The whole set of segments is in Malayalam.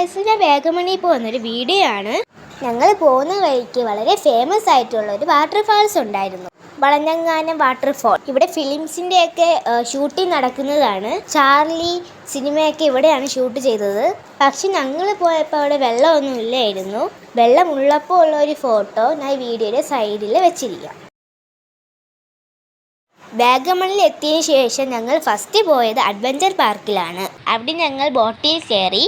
ഞാൻ വേഗമണി പോകുന്നൊരു വീഡിയോ ആണ് ഞങ്ങൾ പോകുന്ന വഴിക്ക് വളരെ ഫേമസ് ആയിട്ടുള്ള ഒരു വാട്ടർഫാൾസ് ഉണ്ടായിരുന്നു. വളഞ്ഞങ്ങാനം വാട്ടർഫാൾ ഇവിടെ ഫിലിംസിന്റെയൊക്കെ ഷൂട്ടിംഗ് നടക്കുന്നതാണ്. ചാർലി സിനിമയൊക്കെ ഇവിടെയാണ് ഷൂട്ട് ചെയ്തത്. പക്ഷെ ഞങ്ങൾ പോയപ്പോൾ അവിടെ വെള്ളമൊന്നും ഇല്ലായിരുന്നു. വെള്ളമുള്ളപ്പോൾ ഉള്ള ഒരു ഫോട്ടോ ഞാൻ വീഡിയോയുടെ സൈഡിൽ വെച്ചിരിക്കാം. വാഗമണിൽ എത്തിയതിനു ശേഷം ഞങ്ങൾ ഫസ്റ്റ് പോയത് അഡ്വഞ്ചർ പാർക്കിലാണ് അവിടെ ഞങ്ങൾ ബോട്ടിൽ കയറി.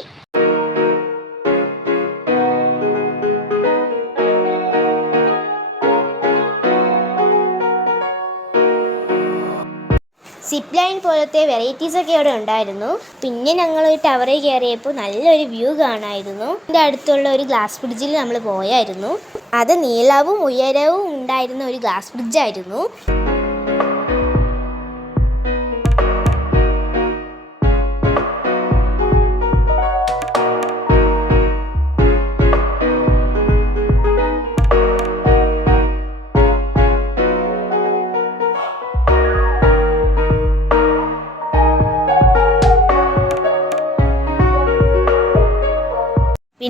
സിപ്പ് ലൈൻ പോലത്തെ വെറൈറ്റീസ് ഒക്കെ അവിടെ ഉണ്ടായിരുന്നു. പിന്നെ ഞങ്ങൾ ഒരു ടവറിൽ കയറിയപ്പോൾ നല്ലൊരു വ്യൂ കാണായിരുന്നു. എന്റെ അടുത്തുള്ള ഒരു ഗ്ലാസ് ബ്രിഡ്ജിൽ നമ്മൾ പോയായിരുന്നു. അത് നീളവും ഉയരവും ഉണ്ടായിരുന്ന ഒരു ഗ്ലാസ് ബ്രിഡ്ജായിരുന്നു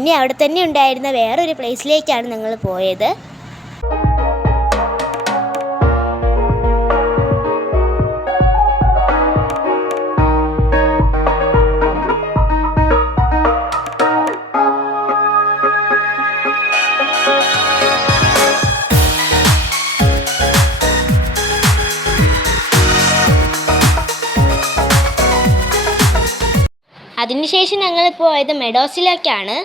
പിന്നെ അവിടെ തന്നെ ഉണ്ടായിരുന്ന വേറൊരു പ്ലേസിലേക്കാണ് ഞങ്ങൾ പോയത്. അതിനുശേഷം ഞങ്ങൾ പോയത് മെഡോസിലേക്കാണ്.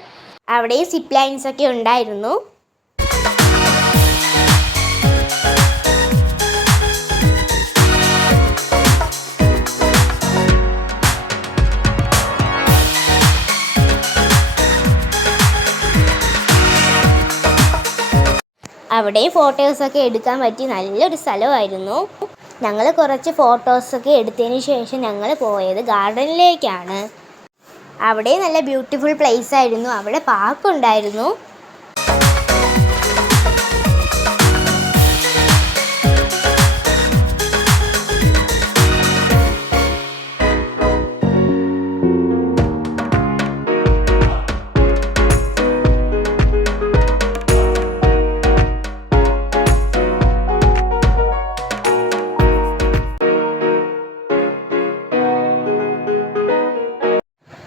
അവിടെയും സിപ്പ് ലൈൻസ് ഒക്കെ ഉണ്ടായിരുന്നു. അവിടെയും ഫോട്ടോസൊക്കെ എടുക്കാൻ പറ്റി നല്ലൊരു സ്ഥലമായിരുന്നു. ഞങ്ങൾ കുറച്ച് ഫോട്ടോസൊക്കെ എടുത്തതിന് ശേഷം ഞങ്ങൾ പോയത് ഗാർഡനിലേക്കാണ് അവിടെ നല്ല ബ്യൂട്ടിഫുൾ പ്ലേസ് ആയിരുന്നു. അവിടെ പാർക്ക്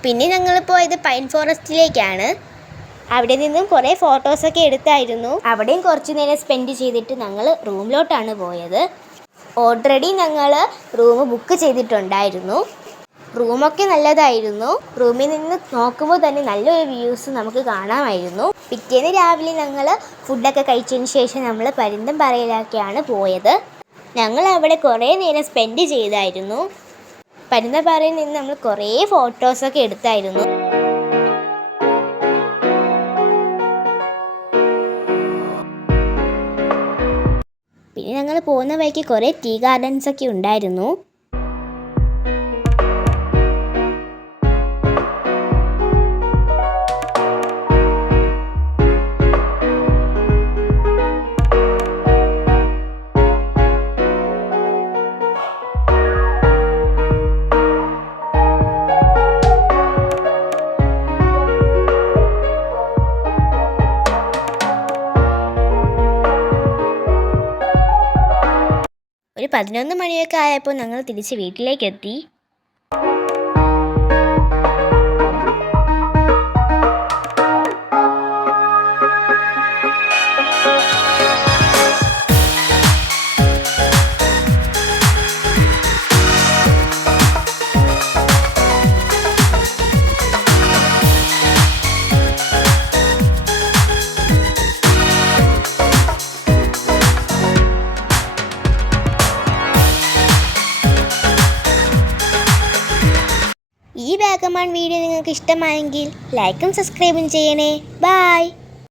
പിന്നെ ഞങ്ങൾ പോയത് പൈൻ ഫോറസ്റ്റിലേക്കാണ്. അവിടെ നിന്നും കുറേ ഫോട്ടോസൊക്കെ എടുത്തായിരുന്നു. അവിടെയും കുറച്ച് നേരം സ്പെൻഡ് ചെയ്തിട്ട് ഞങ്ങൾ റൂമിലോട്ടാണ് പോയത്. ഓൾറെഡി ഞങ്ങൾ റൂം ബുക്ക് ചെയ്തിട്ടുണ്ടായിരുന്നു. റൂമൊക്കെ നല്ലതായിരുന്നു. റൂമിൽ നിന്ന് നോക്കുമ്പോൾ തന്നെ നല്ലൊരു വ്യൂസ് നമുക്ക് കാണാമായിരുന്നു. പിറ്റേന്ന് രാവിലെ ഞങ്ങൾ ഫുഡൊക്കെ കഴിച്ചതിന് ശേഷം നമ്മൾ പരിന്തം പറയലാക്കിയാണ് പോയത്. ഞങ്ങൾ അവിടെ കുറേ നേരം സ്പെൻഡ് ചെയ്തായിരുന്നു. പരുന്തപ്പാറയിൽ നിന്ന് നമ്മൾ കുറേ ഫോട്ടോസൊക്കെ എടുത്തായിരുന്നു. പിന്നെ ഞങ്ങൾ പോകുന്ന വഴിക്ക് കുറേ ടീ ഗാർഡൻസ് ഒക്കെ ഉണ്ടായിരുന്നു. പതിനൊന്ന് മണിയൊക്കെ ആയപ്പോൾ ഞങ്ങൾ തിരിച്ച് വീട്ടിലേക്ക് എത്തി വീഡിയോ നിങ്ങൾക്ക് ഇഷ്ടമായെങ്കിൽ ലൈക്കും സബ്സ്ക്രൈബും ചെയ്യണേ. ബായ്